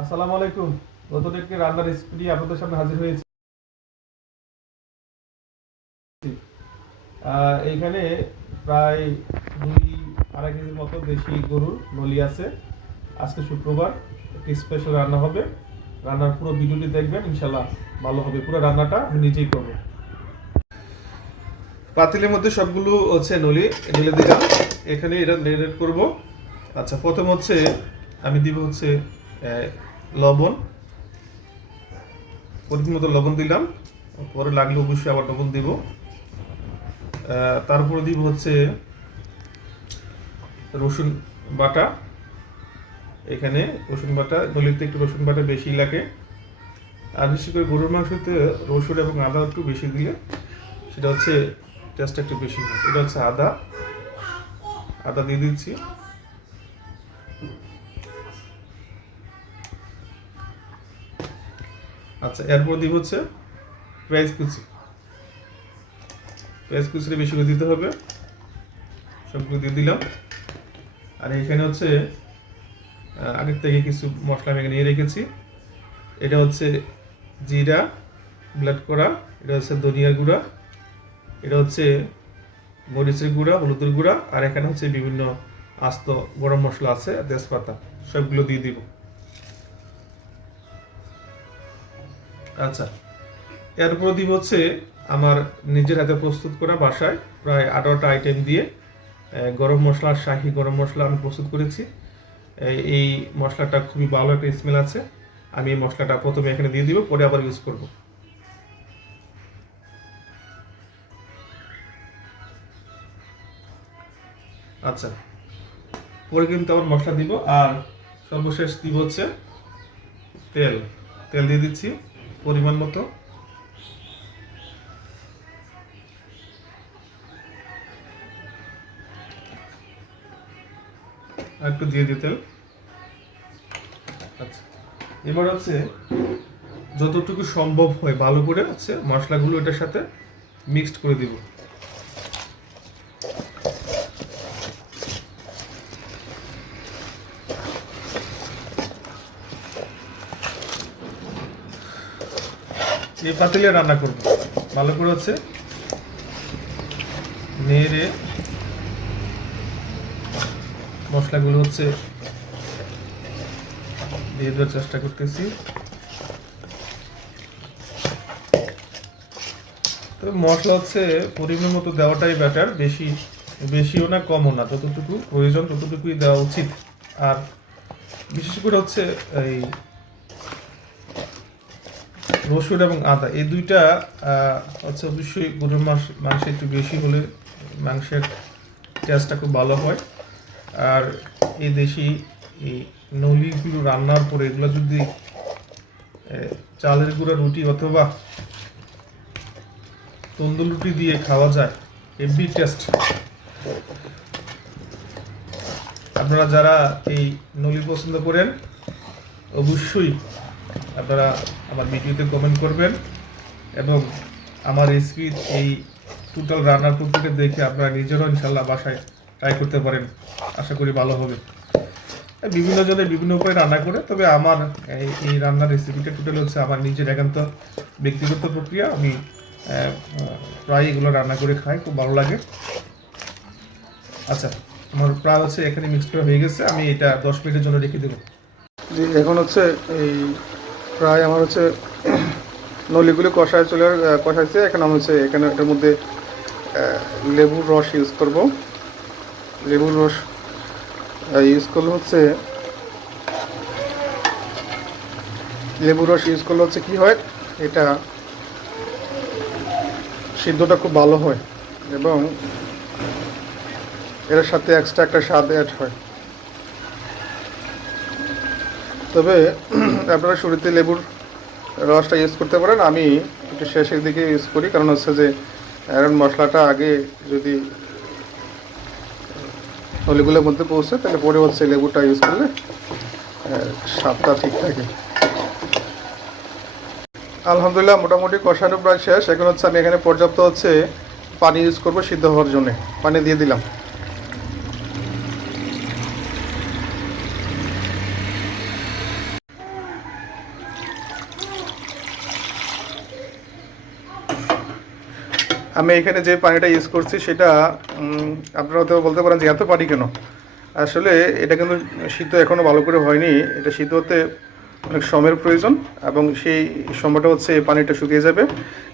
আসসালামু আলাইকুম। নতুন একটি রান্নার রেসিপি নিয়ে আপনাদের সামনে হাজির হয়েছি। এইখানে প্রায় 2-2.5 কেজির মতো দেশি গরুর নলি আছে। আজকে শুক্রবার একটি স্পেশাল রান্না হবে। রান্নার পুরো ভিডিওটি দেখবেন, ইনশাল্লাহ ভালো হবে। পুরো রান্নাটা আমি নিজেই করব। পাতিলের মধ্যে সবগুলো হচ্ছে নলি ঢেলে দিলাম। এখানে এটা ম্যারিনেট করব। আচ্ছা, প্রথম হচ্ছে আমি দিব হচ্ছে লবণ। পরিমাণ মতো লবণ দিলাম, পরে লাগলে অবশ্যই আবার লবণ দিব। তারপরে দিব হচ্ছে রসুন বাটা। এখানে রসুন বাটা, নলিতে একটু রসুন বাটা বেশি লাগে। আর বিশেষ করে গরুর মাংসতে রসুন এবং আদা একটু বেশি দিলে সেটা হচ্ছে টেস্টটা একটু বেশি হয়। এটা হচ্ছে আদা, আদা দিয়ে দিচ্ছি। আচ্ছা, এরপর দিব হচ্ছে পেঁয়াজ কুচি। পেঁয়াজ কুচিটা বেশি করে দিতে হবে। সবগুলো দিয়ে দিলাম। আর এখানে হচ্ছে আগের থেকে কিছু মশলা আমি নিয়ে রেখেছি। এটা হচ্ছে জিরা ব্লেন্ড করা, এটা হচ্ছে ধনিয়া গুঁড়া, এটা হচ্ছে মরিচের গুঁড়া, হলুদের গুঁড়া, আর এখানে হচ্ছে বিভিন্ন আস্ত গরম মশলা আছে, তেজপাতা, সবগুলো দিয়ে দিব। আচ্ছা, এরপর দিব হচ্ছে আমার নিজের হাতে প্রস্তুত করা বাসায় প্রায় 18টা আইটেম দিয়ে গরম মশলা, শাহি গরম মশলা আমি প্রস্তুত করেছি। এই মশলাটা খুবই ভালো একটা স্মেল আছে। আমি এই মশলাটা প্রথমে এখানে দিয়ে দিব, পরে আবার ইউজ করব। আচ্ছা, পরে কিন্তু আবার মশলা দিব। আর সর্বশেষ দিব হচ্ছে তেল। তেল দিয়ে দিচ্ছি পরিমাণ মতো। আর একটু দিয়ে দিই তেল। আচ্ছা, এবার হচ্ছে যতটুকু সম্ভব হয় ভালো করে হচ্ছে মশলাগুলো এটার সাথে মিক্সড করে দিব। এই পাতিলে রান্না করব। ভালো করে হচ্ছে নেড়ে মশলাগুলো হচ্ছে দিয়ে দেওয়ার চেষ্টা করতেছি। তবে মশলা হচ্ছে পরিমাণ মতো দেওয়াটাই বেটার, বেশিও না কমও না, যতটুকু প্রয়োজন ততটুকুই দেওয়া উচিত। আর বিশেষ করে হচ্ছে এই রসুন এবং আদা, এই দুইটা হচ্ছে অবশ্যই গরুর মাংস একটু বেশি হলে মাংসের টেস্টটা খুব ভালো হয়। আর এই দেশি এই নলিগুলো রান্নার পরে এগুলো যদি চালের গুঁড়া রুটি অথবা তন্দুর রুটি দিয়ে খাওয়া যায়, হেভি টেস্ট। আপনারা যারা এই নলি পছন্দ করেন অবশ্যই আপনারা আমার ভিডিওতে কমেন্ট করবেন এবং আমার রেসিপি এই টোটাল রান্নার পদ্ধতি দেখে আপনারা নিজেরাও ইনশাল্লাহ বাসায় ট্রাই করতে পারেন। আশা করি ভালো হবে। বিভিন্ন জনে বিভিন্ন উপায়ে রান্না করে, তবে আমার এই রান্নার রেসিপিটা টোটাল হচ্ছে আমার নিজের একান্ত ব্যক্তিগত প্রক্রিয়া। আমি প্রায় এগুলো রান্না করে খাই, খুব ভালো লাগে। আচ্ছা, আমার প্রায় হচ্ছে এখানে মিক্স করা হয়ে গেছে। আমি এটা 10 মিনিটের জন্য রেখে দেবো। জি, এখন হচ্ছে এই প্রায় আমার হচ্ছে নলিগুলি কষাইছে। এখন আমি হচ্ছে এখানে এটার মধ্যে লেবুর রস ইউজ করব। লেবুর রস ইউজ করলে হচ্ছে কি হয়, এটা সিদ্ধটা খুব ভালো হয় এবং এর সাথে এক্সট্রা একটা স্বাদ অ্যাড হয়। তবে আপনারা শুরুতে লেবুর রসটা ইউজ করতে পারেন। আমি একটু শেষের দিকে ইউজ করি, কারণ হচ্ছে যে মশলাটা আগে যদি নলিগুলোর মধ্যে পৌঁছে তাহলে পরে হচ্ছে লেবুটা ইউজ করলে স্বাদটা ঠিক থাকে। আলহামদুলিল্লাহ, মোটামুটি কষানো প্রায় শেষ। এখন হচ্ছে আমি এখানে পর্যাপ্ত হচ্ছে পানি ইউজ করবো সিদ্ধ হওয়ার জন্য। পানি দিয়ে দিলাম। আমি এখানে যে পানিটা ইউজ করছি সেটা আপনারা হয়তো বলতে পারেন যে এত পানি কেন। আসলে এটা কিন্তু সিদ্ধ এখনও ভালো করে হয়নি। এটা সিদ্ধ হতে অনেক সময়ের প্রয়োজন এবং সেই সময়টা হচ্ছে এই পানিটা শুকিয়ে যাবে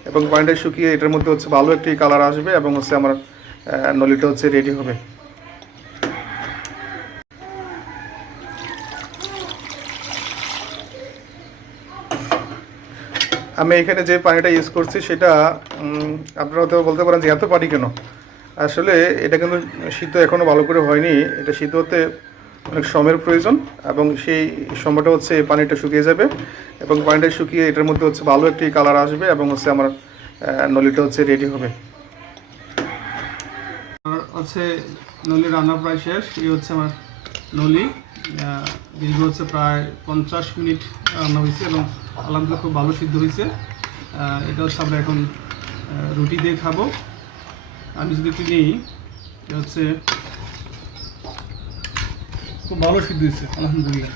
এবং পানিটা শুকিয়ে এটার মধ্যে হচ্ছে ভালো একটি কালার আসবে এবং হচ্ছে আমার নলিটা হচ্ছে রেডি হবে। আমি এখানে যে পানিটা ইউজ করছি সেটা আপনারা হয়তো বলতে পারেন যে এত পানি কেন। আসলে এটা কিন্তু সিদ্ধ এখনও ভালো করে হয়নি। এটা সিদ্ধ হতে অনেক সময়ের প্রয়োজন এবং সেই সময়টা হচ্ছে এই পানিটা শুকিয়ে যাবে এবং পানিটা শুকিয়ে এটার মধ্যে হচ্ছে ভালো একটি কালার আসবে এবং হচ্ছে আমার নলিটা হচ্ছে রেডি হবে। আর হচ্ছে নলি রান্না প্রায় শেষ। এই হচ্ছে আমার নলি, দীর্ঘ হচ্ছে প্রায় 50 মিনিট রান্না হয়েছে এবং আলহামদুলিল্লাহ খুব ভালো সিদ্ধ হয়েছে। এটা হচ্ছে আমরা এখন রুটি দিয়ে খাবো। আমি যদি একটু নিই, এটা হচ্ছে খুব ভালো সিদ্ধ হয়েছে আলহামদুলিল্লাহ।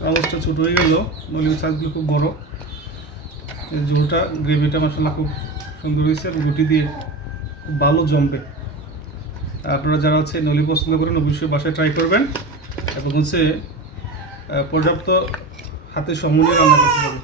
চামচটা ছোট হয়ে গেল, নলির সাইজগুলো খুব বড়। এই ঝোলটা, গ্রেভিটা মাশাআল্লাহ খুব সুন্দর হয়েছে এবং রুটি দিয়ে খুব ভালো জমবে। আপনারা যারা হচ্ছে নলি পছন্দ করেন অবশ্যই বাসায় ট্রাই করবেন এবং হচ্ছে পর্যাপ্ত হাতে সময় নিয়ে রান্না করতে হবে।